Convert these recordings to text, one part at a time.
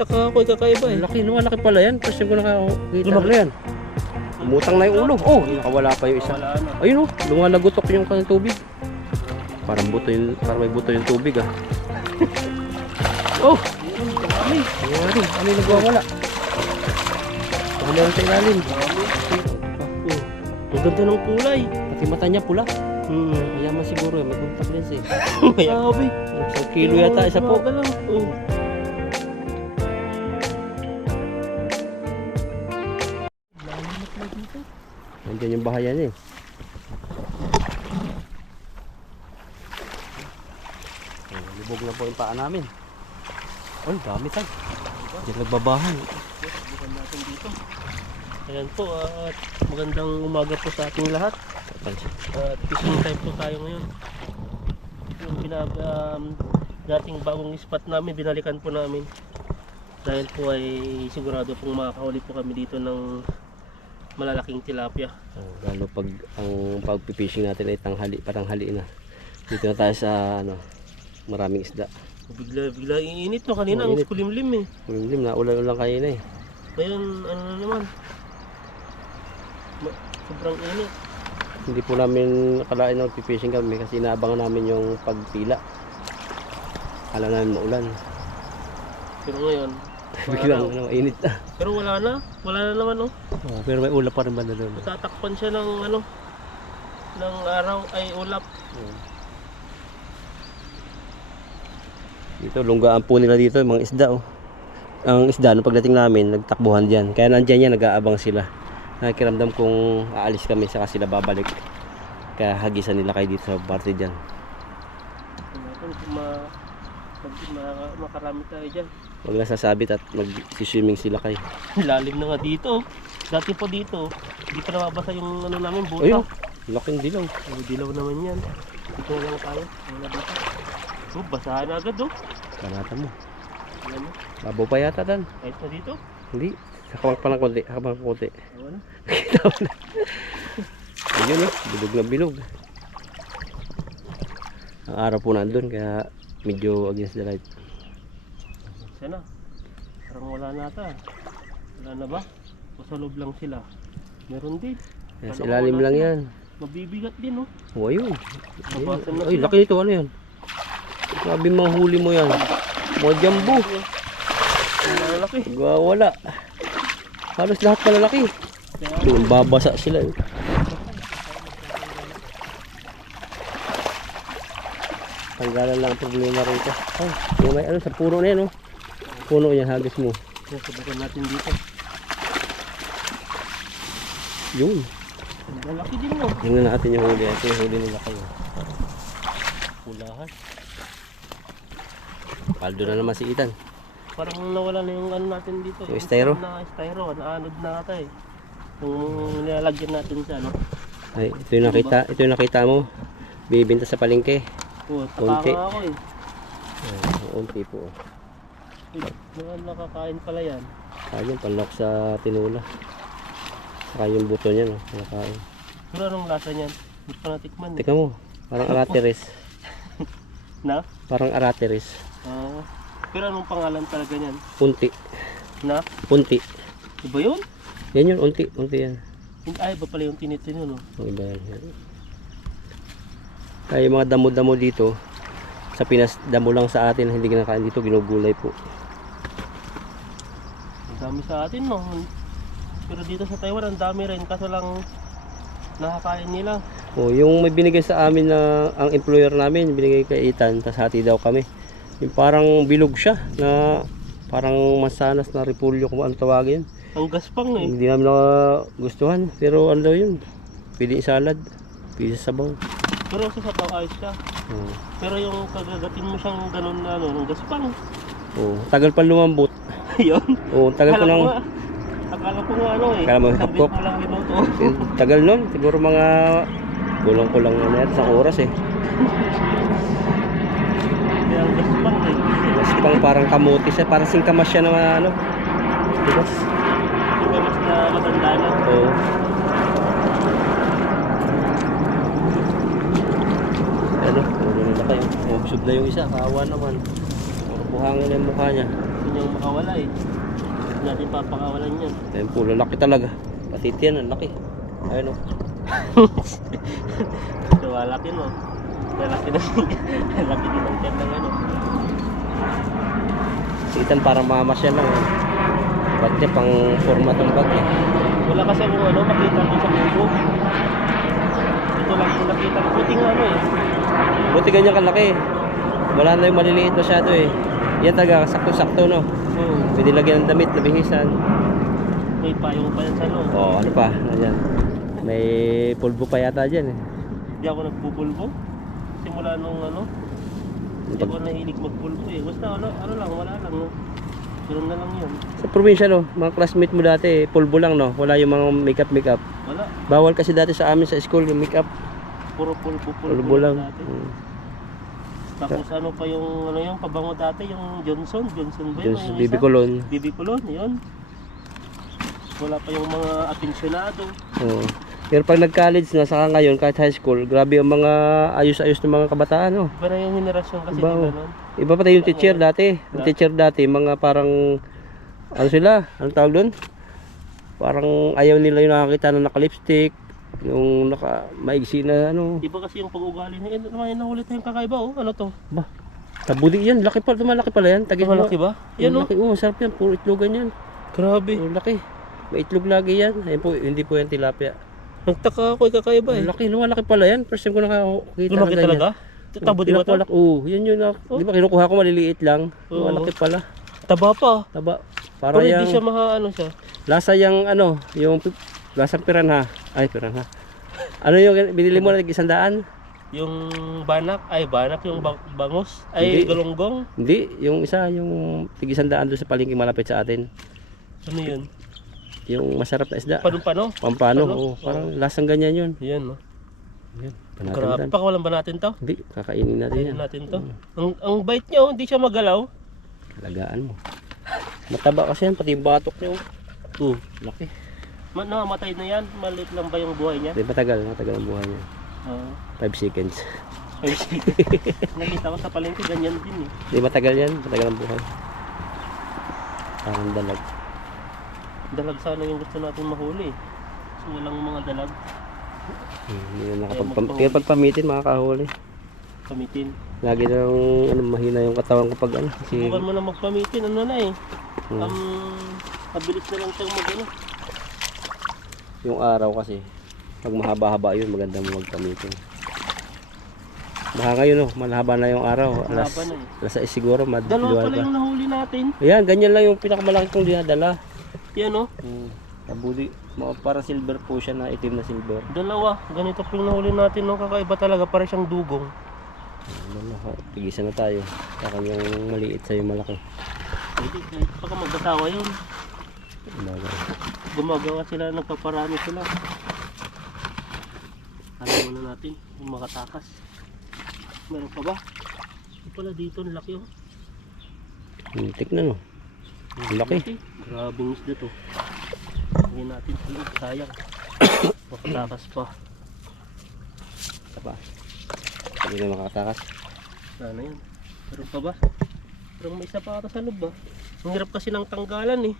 Taka ako, kakaiba eh. Laki, lumalaki pala yan. Kasi ko nakakita. Lumaki yan. Umutang na yung ulo. Oh, nakawala pa yung isa. Wala na. Ayun oh, lumalagotok yung kanyang tubig. Parang may buto yung tubig ah. Oh! Ano yung nagwawala? Baka meron sa ilalim. Oh, ang ganda ng kulay. Pati mata niya pula. Mayaman siguro may contact lens eh. Sabi. 1 kilo yata isa po. Oh. Nandiyan yung bahayan eh. Libog na po yung paa namin. Ay, dami tayo. Diyan nagbabahan. Bukan natin dito. Ayan po, at magandang umaga po sa ating lahat. At fishing time po tayo ngayon. Yung dating bagong spot namin, binalikan po namin. Dahil po ay sigurado pong makakahuli po kami dito ng malalaking tilapia. Lalo pag ang pagpipishing natin ay patanghali na. Dito na tayo sa maraming isda. Bigla iinit no, kanina ang kulimlim eh. Kulimlim na ulan kanina eh. Ngayon ano na naman, sobrang init. Hindi po namin nakalain na magpipishing kami kasi inaabangan namin yung pagpila. Akala namin maulan. Pero ngayon Biglang init na. pero wala na naman no. Pero may ulap pa rin ba na doon? Tatakpan siya ng ng araw ay ulap. Dito lunggaan po nila dito yung mga isda oh. Ang isda nung pagdating namin nagtakbuhan diyan. Kaya nandiyan yan nag-aabang sila. Nakikiramdam kung aalis kami saka sila babalik. Kaya hagisan nila kayo dito sa parte diyan. Makarami tayo dyan. Huwag lang sasabit at mag-swimming sila kayo. Lalim na nga dito. Dati po dito, hindi pa nababasa yung namin buta. Ayun, laking dilaw. Dilaw naman yan. Dito na lang tayo. Wala dito. Oh, basahan na agad oh. Kanata mo. Ayan mo. Babaw pa yata dan. Kahit na dito. Hindi. Hakabang pa ng konti. Hakabang ng konti. Wala. Nakita mo na. Ayun eh. Bilog na bilog. Ang araw po nandun kaya medyo against the light. Sana. Parang wala na ata. Wala na ba? O sa loob lang sila. Meron din. Kaya sa ilalim lang yan. Mabibigat din oh. Oh, ayun. Nabasan na Ay, sila. laki nito. Ano yan? Sabi mga huli mo yan. Mga jumbo. Malalaki. Wala. Halos lahat malalaki. Doon babasa sila. Tanggalan lang ang problema rito. Ay, yung may sa puno na yan oh. Puno yan, hagis mo. Subukan natin dito. Yun. Malaki din no. Tingnan natin yung huli. Ito yung huli nila kayo. Pulahan. Paldo na naman si Ethan. Parang nawala na yung natin dito. Yung styro? Styro, naanod na ata eh. Yung nilalagyan natin sa Ay, ito yung nakita mo. Bibenta sa palengke. Oh, Unti. taka ako eh. Unti po. Nakakain pala yan. Ayun, panlok sa tinula. Saka yung buto niya, no? Nakakain. Pero anong lasa niyan? Hindi pa natikman eh. Teka mo, parang arateris. Na? Parang arateris. Pero anong pangalan talaga niyan? Unti. Na? Unti. Iba yun? Yan yun, unti. Unti yan. Ay, iba pala yung tinitin yun no? Ang iba yan. Kaya yung mga damo-damo dito, sa Pinas, damo lang sa atin, hindi kinakain dito, ginugulay po. Ang dami sa atin no? Pero dito sa Taiwan, ang dami rin. Kaso lang, nakakain nila. Oh, yung may binigay sa amin na ang employer namin, binigay kay Ethan, tas hati daw kami. Yung parang bilog siya, na parang masanas na repulyo kung ano tawagin. Ang gaspang eh. Hindi namin gustuhan, pero ano daw yun? Pwede salad, pwede sabaw. Pero sa sabaw ayos siya. Pero yung kagagatin mo siyang ganun na ng gaspang. Oh, tagal pa lumambot. Yun. Oh, tagal pa nang Akala ko nga eh. Akala mo Sabit hapkok? mo lang minuto. tagal nun, siguro mga kulang-kulang na yan, isang oras eh. Kaya ang gaspang eh. Gaspang parang kamuti siya, parang singkamas siya na diba? Yung mas na matanda na. Oo. Ano nila kayo. Obsub na yung isa, kawa naman. Buhangin na yung mukha niya. natin yung makawala eh. Hindi natin papakawalan yan. Ayun po, lalaki talaga. Pati yan, ang laki. Ayun o. Malaki no. Malaki na. Malaki din ang tiyan ng ano. Sitan parang mamasya lang. Ba't niya pang format ng bag eh. Wala kasi ang ano, makita ko sa buko. Ito lang yung nakita ko. Puting ano eh. Buti ganyan kalaki. Wala na yung maliliit masyado eh. Yan talaga, sakto-sakto no. Pwede lagyan ng damit, nabihisan. May payong pa yan sa loob. Oh, ano pa? Ayan. May pulbo pa yata dyan eh. Hindi ako nagpupulbo. Simula nung ano. Hindi ako nahilig magpulbo eh. Basta ano lang, wala lang no. Ganun na lang yun. Sa probinsya no, mga classmate mo dati, pulbo lang no. Wala yung mga makeup. Wala. Bawal kasi dati sa amin sa school yung makeup. Puro Pulbo lang. dati. Tapos ano pa yung ano yung pabango dati, yung Johnson ba Dyan yun? sa Yung Bibi isa? Colon. Bibi Colon, yun. Wala pa yung mga atensyonado. Oo. Pero pag nag-college na, saka ngayon, kahit high school, grabe yung mga ayos-ayos ng mga kabataan, no? Iba na yung henerasyon kasi Iba, diba oh. nun? Iba pa tayo yung teacher dati. Ang teacher dati, mga parang, ano sila? Anong tawag doon? Parang ayaw nila yung nakakita na naka-lipstick, yung naka-maigsi na, ano. Iba kasi yung pag-ugali na, naman nahuli tayong kakaiba, oh. Ano to? Ba, tabudi yan. Laki pala, malaki pala yan. Tagin Malaki ba? Yan, oh. Laki, masarap yan. Puro itlogan yan. Grabe. Puro laki. May itlog lagi yan. Ayun po, hindi po yan tilapia. Nagtaka ako, kakaiba eh. Laki, lumalaki pala yan. First time ko nakakita Lumaki ng ganyan. talaga? Tabo di ba to? Oo, yan yun. Di ba kinukuha ko maliliit lang? Oo. Lumalaki pala. Taba pa. Taba. Pero Para hindi yung siya ano siya. lasa yung ano, yung lasang piranha. Ay, piranha. Ano yung binili mo na tig-100? Yung banak, yung bangus, ay Hindi. galunggong. Hindi, yung isa, yung tig-100 doon sa palengke malapit sa atin. Ano yun? Yung masarap na isda. Paano? Pampano, Ano? oo. Parang lasang ganyan yun. Yan, no? Yan, Grabe. panatin. Pakawalan ba natin to? Hindi, kakainin natin yan. Kainin natin to. Ang bait niya, oh, hindi siya magalaw. Alagaan mo. Mataba kasi yan, pati yung batok niya. Laki. Namamatay na yan. Maliit lang ba yung buhay niya? Hindi, matagal ang buhay niya. Oo. 5 seconds. Nakita ko sa palengke, ganyan din eh. Hindi, matagal yan, matagal ang buhay. Parang dalag. Dalag sana yung gusto natin mahuli. So walang mga dalag. Hindi na kaya pagpamitin makakahuli. Pamitin. Lagi nang ano, mahina yung katawan ko pag ano. Kasi, Subukan mo na magpamitin, ano na eh. Mabilis na lang siyang mag-ano. yung araw kasi, pag mahaba-haba yun, maganda mo magpamitin. Baka ngayon no, malahaba na yung araw. Mahaba na eh. Alas 6 siguro, Dalawa pala yung nahuli natin. Ayan, ganyan lang yung pinakamalaki kong dinadala. Yan oh. Kabuli, para silver po siya na itim na silver. Dalawa. Ganito po yung nahuli natin. No? Kakaiba talaga. Para siyang dugong. Tigisan na tayo. Saka yung maliit sa yung malaki. Hindi. Baka mag-asawa yun. Bagay. Gumagawa sila. Nagpaparami sila. Alam muna natin. Kung makatakas. Meron pa ba? Ito pala dito. Ang laki oh. Hintik na no. Ang laki. Grabing isda to. Hindi natin tulog. Sayang. Makatakas pa. Taba. Hindi na makatakas. Sana yun. Meron pa ba? Pero may isa pa ata sa loob ba? Ang hirap kasi ng tanggalan eh.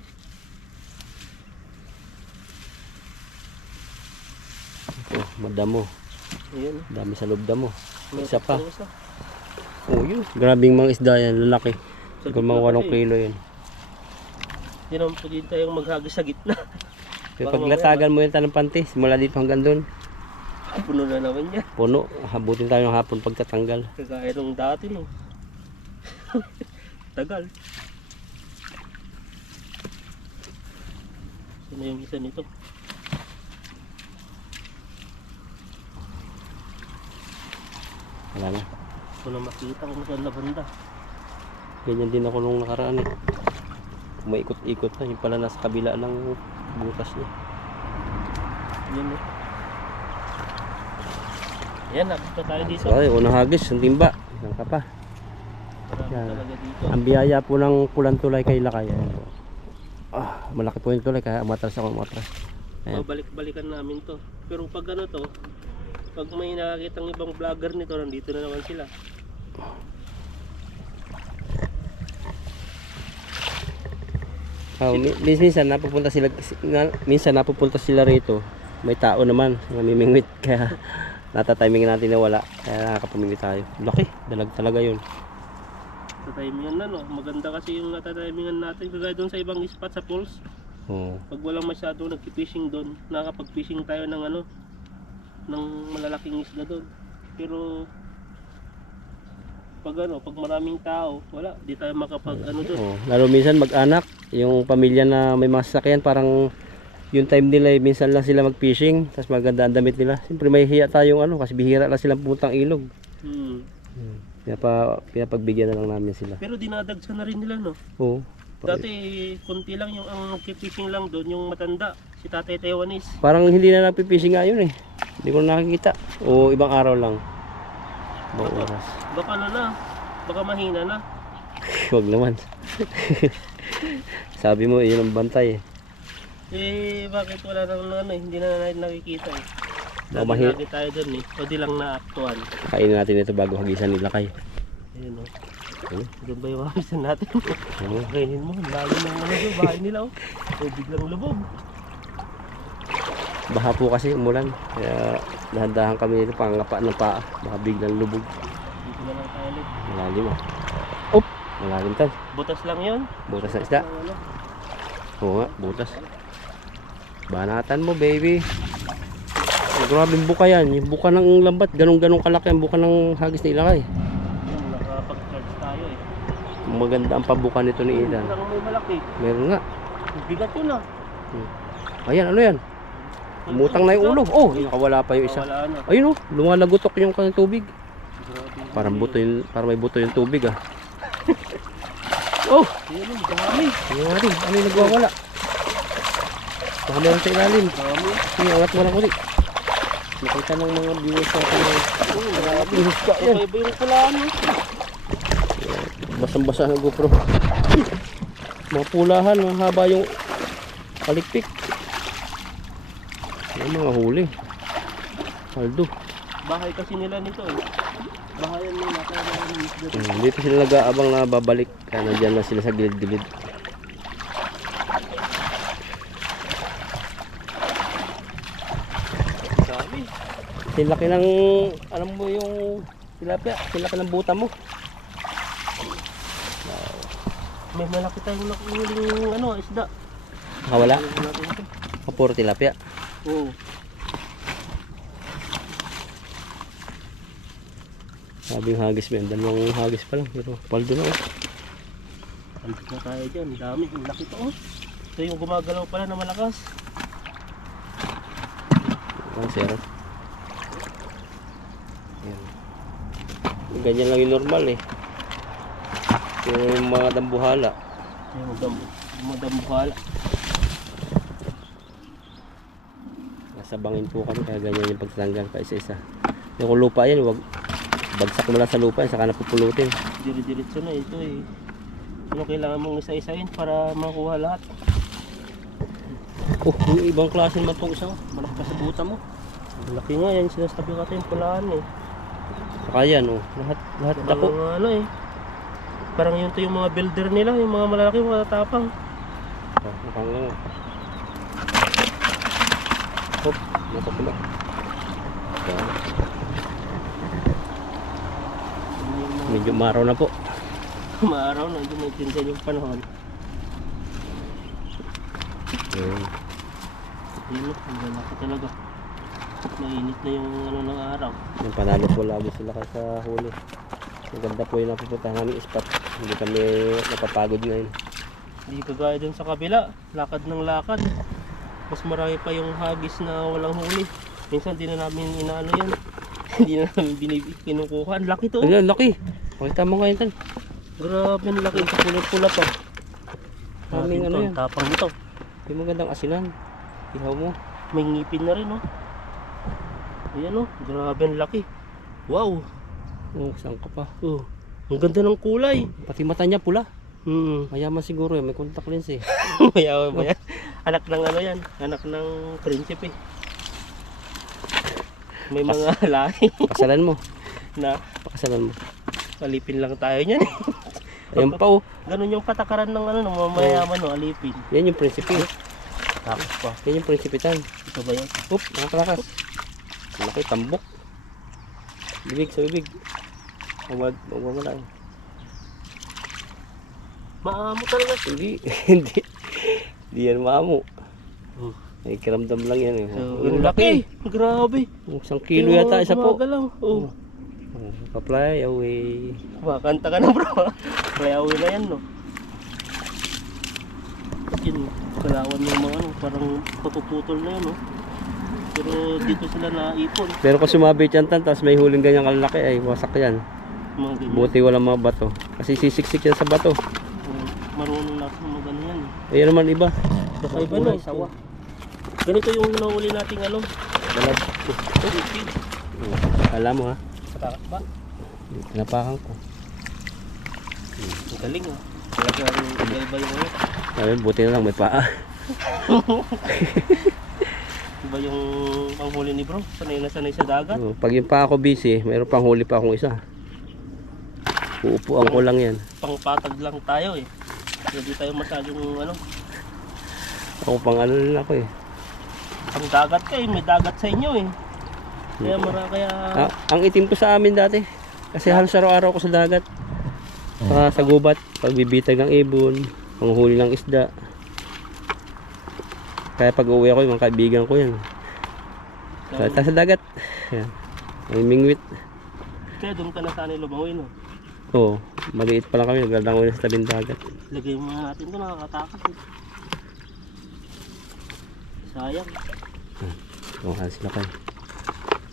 Oh, madamo. Ayan. Dami sa loob damo. Meron Isa pa. isa. Oh, yun. Grabing mga isda yan. Lalaki. Sa Kung mga gitna 8 kasi. kilo yun. Hindi naman po din tayong maghagis sa gitna. Kaya Baka paglatagan mo yung tanong panty, simula dito hanggang doon. Puno na naman yan. Puno. Habutin tayo ng hapon pagtatanggal. Kagaya nung dati no. Tagal. Sino yung isa nito? Wala na. Ito na makita kung saan na banda. Ganyan din ako nung nakaraan eh. Umaikot-ikot na. Yung pala nasa kabila ng butas niya. Yan eh. Yan, nakita tayo dito. So, ay, unang hagis, ang timba. Yan ka pa. Marami Yan. talaga dito. Ang biyaya po ng pulang tulay kay Lakay. Ayan po. Malaki po yung tulay kaya umatras ako umatras. Ayan. Babalik-balikan namin to. Pero pag ano to, pag may nakakitang ibang vlogger nito, nandito na naman sila. Minsan minsan napupunta sila rito. May tao naman, namimingwit kaya natatiming natin na wala. Kaya nakakapamingwit tayo. Laki, dalag talaga 'yun. Tatimingan na no. Maganda kasi yung natatimingan natin kagaya doon sa ibang spot sa pools. Oo. Pag walang masyado nagki-fishing doon, nakakapag-fishing tayo ng ano, ng malalaking isda doon. Pero pag maraming tao, wala, di tayo makapag ano doon. Oo. Lalo minsan mag-anak, yung pamilya na may mga sasakyan, parang yung time nila minsan lang sila mag-fishing, tapos maganda ang damit nila. Siyempre may hiya tayong ano, kasi bihira lang silang pumuntang ilog. Kaya pagbigyan na lang namin sila. Pero dinadagsa na rin nila no. Oo. Dati konti lang yung ang nagki-fishing lang doon, yung matanda, si Tatay Taiwanese. Parang hindi na nagpi-fishing nga yun eh. Hindi ko na nakikita. O ibang araw lang. Ibang oras. Baka ano na, baka mahina na. Huwag naman. Sabi mo, yun ang bantay eh. Bakit wala nang ano eh, hindi na natin nakikita eh. Baka Lagi tayo doon eh, o di lang naaktuan. Kainin natin ito bago hagisan nila kay. Ayun o. Doon ba yung hagisan natin? Kainin mo, lalo ng ano doon, bahay nila o. O biglang lubog. Baha po kasi umulan. Kaya dahan-dahan kami dito pangapa ng paa. Baka biglang lubog. Dito na lang tayo ulit. Malalim ah. Oh! Malalim tal. Butas lang yun. Butas na isda. Ano? Oo nga, butas. Banatan mo baby. Oh, grabe yung buka yan. Yung buka ng lambat. Ganong-ganong kalaki ang buka ng hagis ni Ilakay. Yun, nakapag-charge tayo eh. Maganda ang pabuka nito ni Ilan. Parang may malaki. Meron nga. Bigat yun ah. Ayan, ano yan? Umutang na yung ulo. Oh, nakawala pa yung isa. Wala na. Ayun oh, lumalagotok yung kanyang tubig. Grabe. Parang may buto yung tubig ah. Oh! Ayun, ang dami. Ano nga rin? Ano yung nagwawala? Baka meron sa ilalim. Dami. Sige, angat mo lang ulit. Nakita ng mga viewers natin. Oh, grabe. Ihuska yan. Iba yung pulaan eh. Basang-basa ng GoPro. Mga pulahan, mahaba yung kalikpik. Yung mga huli. Paldo. Bahay kasi nila nito eh. Bahayan nila kaya namin isda. Dito sila nag-aabang na babalik. Kaya nandyan na sila sa gilid-gilid. Dami. Silaki ng, alam mo yung tilapia, silaki ng buta mo. May malaki tayong nakuhuling ano, isda. Nakawala? Ayun natin ito. Puro tilapia. Oo. Sabi yung hagis mo yan. Dalawang hagis pa lang. Pero paldo na oh. Andit na tayo dyan. Dami. Ang laki to oh. Ito yung gumagalaw pala na malakas. Ang sero. Ayan. Ganyan lang yung normal eh. Yung mga dambuhala. Yung madambuhala. Nasabangin po kami kaya ganyan yung pagtanggal pa isa-isa. Yung kung lupa yan, wag bagsak mo lang sa lupa, saka napupulutin. Diri-diretso na ito eh. Ano kailangan mong isa-isain para makuha lahat? Oh, yung ibang klase naman itong isa. Malaki pa sa buta mo. Laki nga yan. Sinasabi ko yung pulaan eh. Saka yan oh, lahat dako. Mga ano eh. Parang yun to yung mga builder nila. Yung mga malalaki, mga tapang. Oh, nakanganga. Hop, napapula. Ayan. Medyo maraw na po. Maaraw na. Hindi maintindihan yung panahon. Ayan. Init. Ang lalaki talaga. Mainit na yung ano ng araw. Yung panalos wala mo sila kasi sa huli. Maganda po yung napupuntahan namin spot. Hindi kami napapagod ngayon. Hindi kagaya dun sa kabila. Lakad ng lakad. Mas marami pa yung hagis na walang huli. Minsan di na namin inaano yan. Hindi na namin kinukuha. Ang laki to. Ayan, laki. Pakita mo ngayon tan. Grabe ang laki. Sa pula-pula pa. Kaming ano yan. Tapang nito. Yung magandang asinan. Ihaw mo. May ngipin na rin oh. Ayan oh. Grabe ang laki. Wow. Oh, saan ka pa? Oh. Ang ganda ng kulay. Pati mata niya pula. Mayaman siguro eh. May contact lens eh. Mayaman ba yan? Anak ng ano yan? Anak ng prinsipe. May mga lahi Pakasalan mo. na Pakasalan mo. palipin lang tayo niyan. Ayan pa oh. Ganun yung patakaran ng ano, ng mga mayayaman, no, alipin. Yan yung prinsipe. Tapos pa. Yan yung prinsipitan. Ito ba yun? Oop, nakakalakas. Malaki, tambok. Bibig sa bibig. Magwawala eh. Maamo talaga. Hindi, hindi. Hindi yan maamo. Hmm. Ay, kiramdam lang yan eh. So, Ang laki. Grabe. 1 kilo yata isa po. Gumagalaw. Oh. Kaplay away. Makakanta ka na, bro. Playawi na yan, no? Yun, kalawan yung mga ano, parang papuputol na yun, no? Pero dito sila naipon. Pero kung sumabit yan tan, tapos may huling ganyang kalaki ay wasak yan. Mga ganyan. Buti walang mga bato. Kasi sisiksik yan sa bato. Marunong na ako magano yan. Ayan naman iba. Baka iba, no? Sawa. Ganito yung nahuli nating ano. Balad. Lipid. Alam mo ha? Sa takas ba? Napakan ko. Ang galing, oh. Talagang iba yung ano. Ay, buti na lang may paa. Iba yung panghuli ni bro. Sanay na sanay sa dagat. Pag yung paa ko busy, mayroon pang huli pa akong isa. Uupuan ko lang yan. Pangpatag lang tayo eh. Hindi tayo masyadong ano. Ako pang ano lang ako eh. Ang dagat ka eh. May dagat sa inyo eh. Kaya kaya... Ang itim ko sa amin dati. Kasi halos araw-araw ko sa dagat. Saka sa gubat, pagbibitag ng ibon, panghuli ng isda. Kaya pag uwi ako, yung mga kaibigan ko yan. Sa dagat. Yan. May mingwit. Kaya doon ka na sana lumawi, no? Oo, maliit pa lang kami, naglalangoy na sa tabing dagat. Lagay mo na natin ito, nakakatakas eh. Sayang. Mahal sila kayo.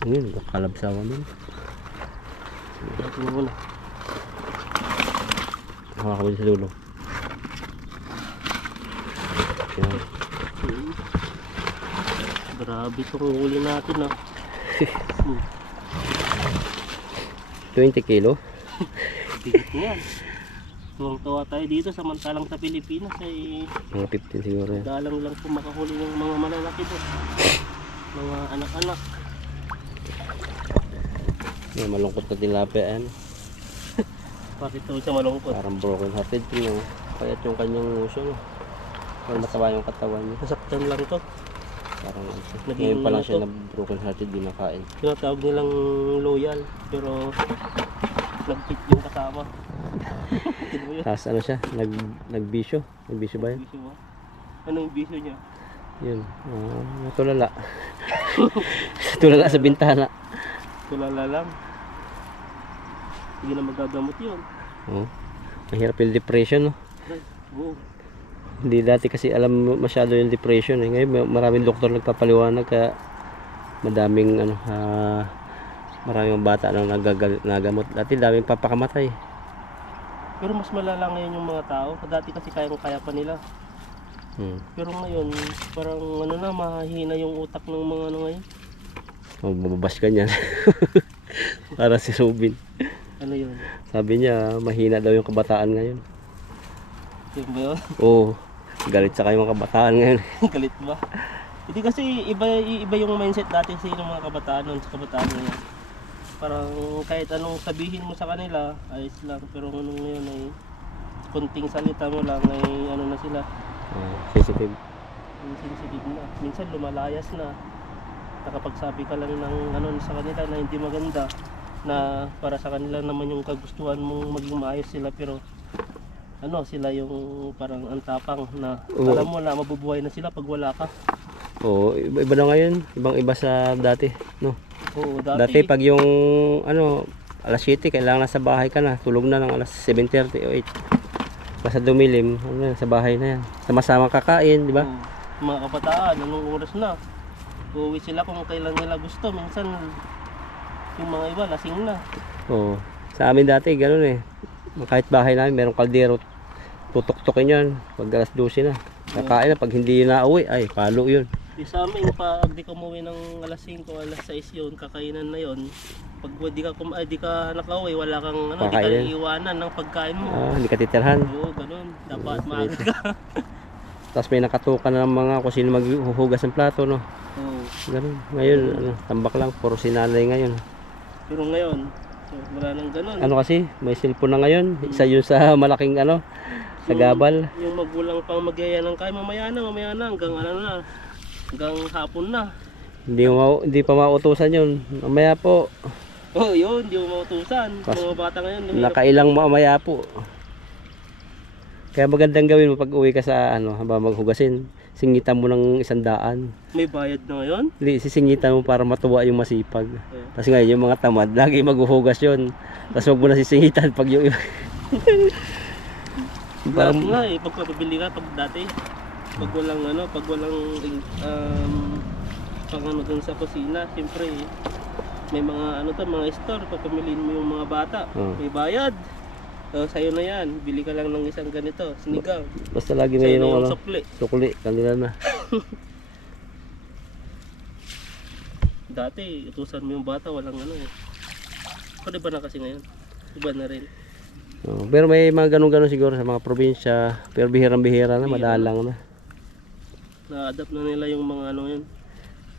Ano yun, kalabsawan nun. Ito mo muna. Hawak ko din sa dulo. Yan. Grabe itong huli natin ah. 20 kilo. Bigit niyan. Tuwang-tuwa tayo dito samantalang sa Pilipinas ay Mga 15 siguro yan. dalang lang po makahuli ng mga malalaki doon. Mga anak-anak. Yan, malungkot na tilapia yan. Bakit ito siya malungkot? Parang broken hearted yun. Kaya yung kanyang uso. No? Parang mataba yung katawan niya. Nasaktan lang to. Parang Naging ngayon pa lang siya ano na broken hearted, di nakain. Tinatawag nilang loyal pero nag-hit yung kasama. Tignan mo yun. Tapos ano siya, nagbisyo. Nagbisyo ba yun? Bisyo mo? Ano yung bisyo niya? Yun, natulala. Natulala sa bintana. Tulala lang. Hindi na magagamot yun. Oo. Mahirap yung depression, no? Ay, oo. Hindi dati kasi alam masyado yung depression eh. Ngayon maraming doktor nagpapaliwanag kaya madaming ano maraming bata na nagamot. Dati daming papakamatay. Pero mas malala ngayon yung mga tao. Dati kasi kaya pa nila. Pero ngayon, parang ano na, mahina yung utak ng mga ano ngayon. Mababas ka niyan. Para si Robin. Ano yun? Sabi niya mahina daw yung kabataan ngayon. Yun ba yun? Oo. Galit sa kayo mga kabataan ngayon. Galit ba? Hindi kasi iba yung mindset dati sa ng mga kabataan noon sa kabataan ngayon. Parang kahit anong sabihin mo sa kanila, ayos lang. Pero anong ngayon ay konting salita mo lang ay ano na sila. Sensitive. Sensitive na. Minsan lumalayas na. Nakapagsabi ka lang ng ano sa kanila na hindi maganda. Na para sa kanila naman yung kagustuhan mong maging maayos sila pero ano sila yung parang antapang na alam mo na mabubuhay na sila pag wala ka. Oo, iba na ngayon. Ibang-iba sa dati, no? Oo, Dati pag yung ano, alas 7 kailangan nasa bahay ka na. Tulog na ng alas 7:30 o 8. Basta dumilim, ano, sa bahay na yan. Sama-sama kakain, di ba? Mga kabataan, anong oras na? Uuwi sila kung kailan nila gusto. Minsan yung mga iba lasing na. Oo. Sa amin dati ganoon eh. Kahit bahay namin merong kaldero, tutok-tokin yan pag alas 12 na. Kakain na pag hindi na uwi, ay palo yun. Di sa amin, pag di ka umuwi ng alas 5 o alas 6 yun, kakainan na yun. Pag di ka nakauwi, wala kang ano, di ka iiwanan ng pagkain mo. Hindi ka titirhan. Oo, ganun. Dapat maaga ka. Tapos may nakatukan ng mga kung sino maghuhugas ng plato, no? Oo. Ganun. Ngayon, ano, tambak lang, puro sinanay ngayon. Pero ngayon, Wala nang ganun. Ano kasi, may cellphone na ngayon. Isa yun sa malaking ano, sa gabal. Yung magulang pang magyaya ng kaya mamaya na hanggang ano na. Hanggang hapon na. Hindi pa mautusan yun. Mamaya po, Oh, yun, hindi mo mautusan. Mga bata ngayon, nakailang mamaya po. Kaya magandang gawin mo pag uwi ka sa ano, habang maghugasin. Singitan mo ng 100. may bayad na ngayon. Hindi, sisingitan mo para matuwa yung masipag. Kasi ngayon yung mga tamad, lagi maghuhugas yun. Tapos huwag mo na sisingitan pag yung iba. Dati nga eh, pagpapabili ka pag dati. Pag walang pag ano dun sa kusina, siyempre may mga mga store, papamiliin mo yung mga bata. May bayad. Sa'yo na yan, bili ka lang ng isang ganito, sinigang. Basta lagi may yung ano, sukli. sukli, kanila na. Dati, utusan mo yung bata, walang Pwede ba na kasi ngayon? Iba na rin. Pero may mga ganun-ganun siguro sa mga probinsya. Pero bihirang-bihira na, madalang na. Na-adapt na nila yung mga yun.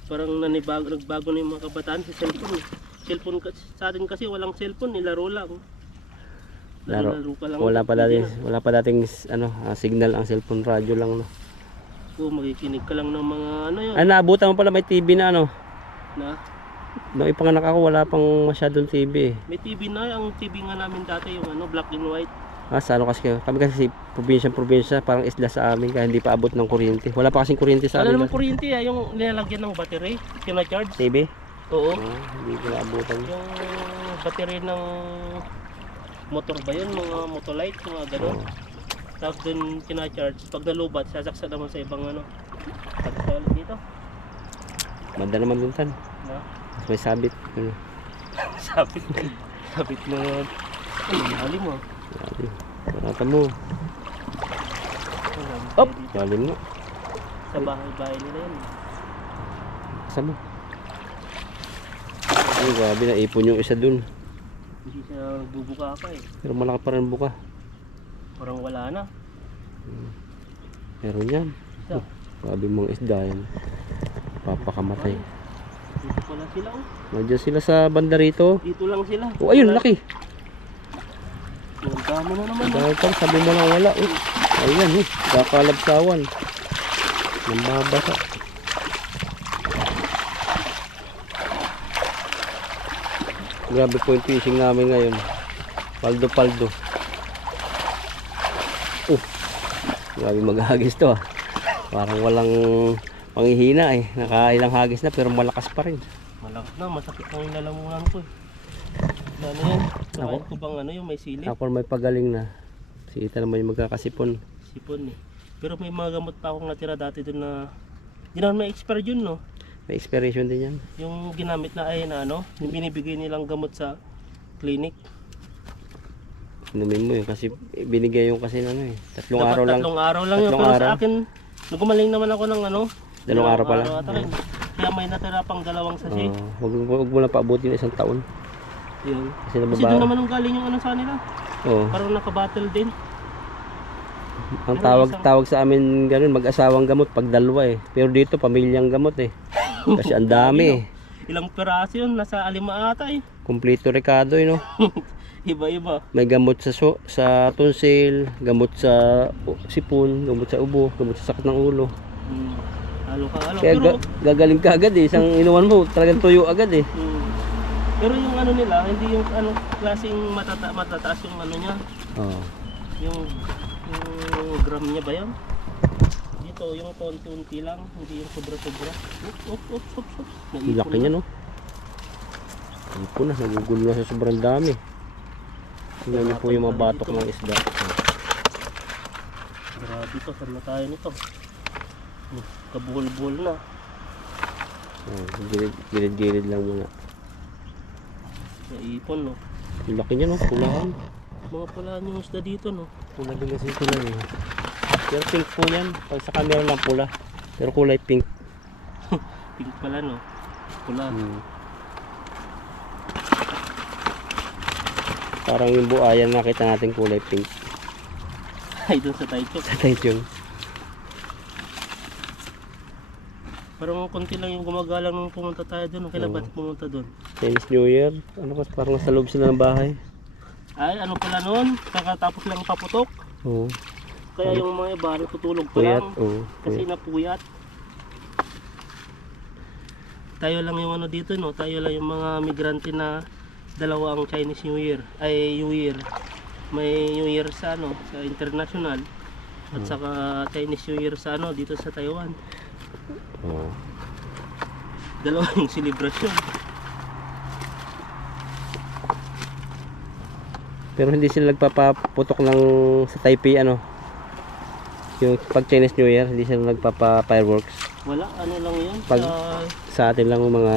Parang nagbago na yung mga kabataan sa cellphone. Cellphone sa atin kasi walang cellphone, nilaro lang. Laro ka lang. Wala pa dating signal ang cellphone, radyo lang no. Magikinig ka lang ng mga yun. Naabutan mo pala may TV na Na? Nung ipanganak ako wala pang masyadong TV. May TV na, ang TV nga namin dati yung black and white. Sa kasi kami kasi probinsya, parang isla sa amin kaya hindi pa abot ng kuryente. Wala pa kasing kuryente sa Wala amin. naman kuryente yung nilalagyan ng battery, kina-charge. TV? Oo. Hindi ko naabutan. Yung battery ng motor ba yun, mga motolite, mga gano'n. Tapos dun kina-charge, pag nalubat, sasaksa naman sa ibang sasaksa ulit dito. Manda naman dun tan. Na? May sabit. Sabit na yun. Lalim mo. Parata mo. Op! Lalim mo. Sa bahay-bahay nila yun. Kasama. Ay, grabe na ipon yung isa dun. Hindi siya bubuka ka eh. Pero malaki pa rin buka. Parang wala na. Meron yan. Isa. Grabe mga isda yan. Papakamatay. Dito pala sila Nandiyan sila sa banda rito. Dito lang sila. Oh, ayun, laki. Ang dami na naman. Dahil sabi mo lang wala. Ayan, kakalabsawan. Nambabasa. Grabe po yung fishing namin ngayon. Paldo-paldo. Grabe maghagis to ah. Parang walang panghihina eh. Nakailang hagis na pero malakas pa rin. Malakas na, masakit na yung lalamunan ko eh. Ano yan? Nakain ko bang yung may sili? Ako may pagaling na. Sita naman yung magkakasipon. Sipon eh. Pero may mga gamot pa akong natira dati doon na hindi naman may expire yun no? May expiration din yan. Yung ginamit na yung binibigay nilang gamot sa clinic. Inumin mo yun kasi binigay yung kasi tatlong Dapat araw lang. Tatlong araw lang yun. Pero sa akin, nagumaling naman ako ng Dalawang araw pa lang. Kaya may natira pang 2 sachet. Huwag mo na paabutin 1 taon. Yun. Kasi Kasi doon naman ang galing yung sa nila. Oo. Parang nakabattle din. Ang tawag sa amin ganun, mag-asawang gamot pag dalawa eh. Pero dito pamilyang gamot eh. Kasi ang dami eh. Ilang peraso yun, nasa 5 ata eh. Kumpleto rekado eh no. Iba-iba. May gamot sa tonsil, gamot sa sipon, gamot sa ubo, gamot sa sakit ng ulo. Halo. Kaya Pero gagaling ka agad eh. Isang inuman mo, talagang tuyo agad eh. Pero yung nila, hindi yung klaseng matataas yung niya. Oo. Yung gram niya ba yun? Dito, yung konti lang, hindi yung sobra-sobra. Oops. Laki niya no. Ito na, nagugulo na sa sobrang dami. Tingnan niyo po yung mga batok ng isda. Grabe to, saan na tayo nito? Kabuhol-buhol na. Gilid-gilid lang muna. Naipon no. Yung laki niya no, pulahan. Mga pulahan yung isda dito no. Pula din kasi ito na eh. Pero pink po yan. Pag sa camera lang pula. Pero kulay pink. Pink pala no. Pula. Parang yung buayan nakita natin kulay pink. Ay doon sa Taichung. Sa Taichung. Parang konti lang yung gumagalang nung pumunta tayo doon. Kailan ba pumunta doon? Chinese New Year. Ano ba? Parang nasa loob sila ng bahay. Ay, ano pala noon? Kakatapos lang paputok. Oo. Kaya yung mga iba natutulog pa Puyat. lang. Oo. Kasi napuyat. Tayo lang yung ano dito, no? Tayo lang yung mga migrante na dalawa ang Chinese New Year. Ay, New Year. May New Year sa ano, sa international. At saka Chinese New Year sa ano, dito sa Taiwan. Oo. Dalawa yung celebration. Pero hindi sila nagpapaputok ng sa Taipei ano. Yung pag Chinese New Year, hindi sila nagpapa-fireworks. Wala, ano lang yun. Pag sa atin lang yung mga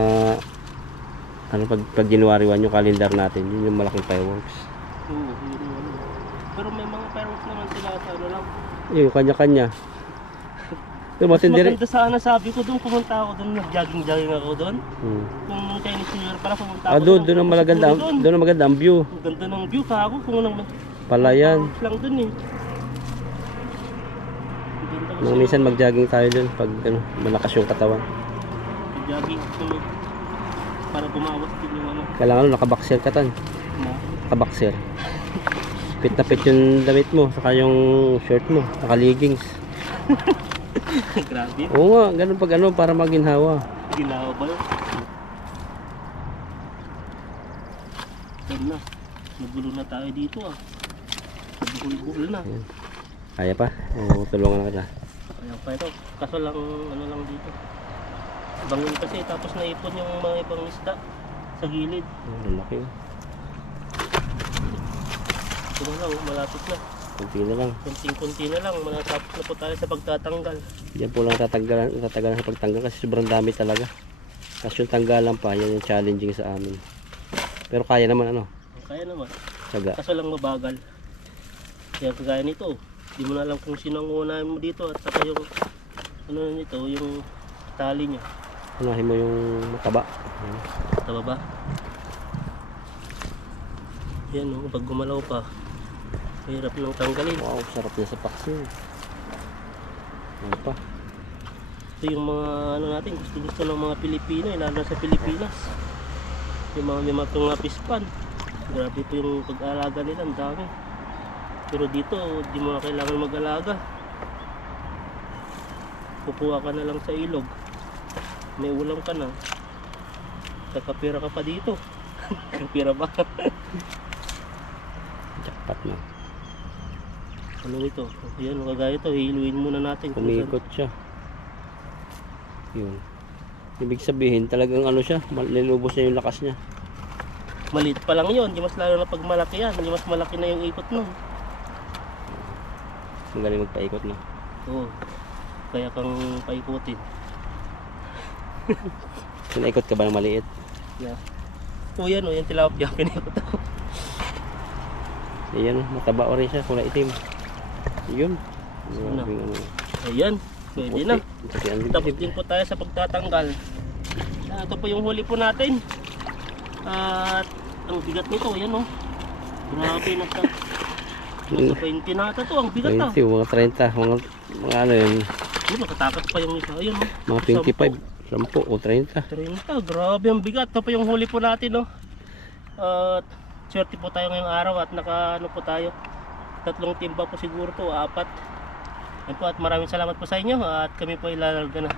ano pag January 1 yung calendar natin, yun yung malaking fireworks. Oo, yun yung ano. Pero may mga fireworks naman sila sa ano lang. Yung kanya-kanya. Pero Mas matindi rin. maganda sana sabi ko doon, pumunta ako doon, nag-jogging ako doon. Kung Chinese New Year pala pumunta ako Doon ang maganda, doon ang maganda ang view. Ang ganda ng view ka ako kung nang Palayan. lang doon eh. Ang ganda kasi Nung minsan mag-jogging tayo doon pag ano, malakas yung katawan. jogging kami para bumawas din yung ano. Kailangan nakaboxer ka tan. Na. Nakaboxer. Fit na fit yung damit mo, saka yung shirt mo, naka-leggings. Grabe. Oo nga, ganun pag ano, para maginhawa. Ginawa ba yun? Yan na. Nagulo na tayo dito ah. Nabuhol-buhol na. Ayan. Kaya pa? Oo, tulungan na kita. Kaya pa ito. Kaso lang, ano lang dito. Bangin kasi tapos naipon yung mga ibang isda sa gilid. Lalaki yun. Ito na lang, malapit na. Kunti na lang. Kunting-kunti na lang, manatapos na po tayo sa pagtatanggal. Diyan po lang tatagalan sa pagtanggal kasi sobrang dami talaga. Kasi yung tanggalan pa, yan yung challenging sa amin. Pero kaya naman ano, Kaya naman. saga. Kaso lang mabagal. Kaya kagaya nito, di mo na alam kung sino ang uunahin mo dito at saka yung ano nito, yung tali niya. Unahin mo yung mataba. Ayan. Tama ba? Yan o, pag gumalaw pa, mahirap nang tanggalin. Wow, sarap na sa paksiw. Ano pa? Ito yung mga ano natin, gusto ng mga Pilipino, lalo na sa Pilipinas. Yung mga mga pispan. Grabe po yung pag-aalaga nila, ang dami. Pero dito, di mo na kailangan mag-alaga. Kukuha ka na lang sa ilog. May ulam ka na. Kakapira ka pa dito. Kapira ba? Jackpot na. Ano ito? Ayan, kagaya ito, hiluin muna natin. kung saan- Umikot siya. Yun. Ibig sabihin, talagang ano siya, nilubos niya yung lakas niya. Maliit pa lang yun, di mas lalo na pag malaki yan, di mas malaki na yung ikot nun. Ang galing magpaikot na. Oo, kaya kang paikutin. Sinaikot ka ba ng maliit? Yeah. O yan o, yung tilapia, pinikot ako. Ayan, mataba o rin siya, kulay itim. Yun. Ano? Grabing ano. Ayan, pwede na. Puti ang Tapos dibdib. din po tayo sa pagtatanggal. Ito po yung huli po natin. At ang bigat nito, yan o. Grabe, nasa 20 na ata to, ang bigat ah. 20, mga 30, mga ano yun, Hindi, makatakas pa yung isa. Ayun o. mga 25, 10 o 30. 30, grabe ang bigat. Ito po yung huli po natin, no. At swerte po tayo ngayong araw at naka ano po tayo. 3 timba po siguro to, 4. Yan po, at maraming salamat po sa inyo at kami po ilalagay na.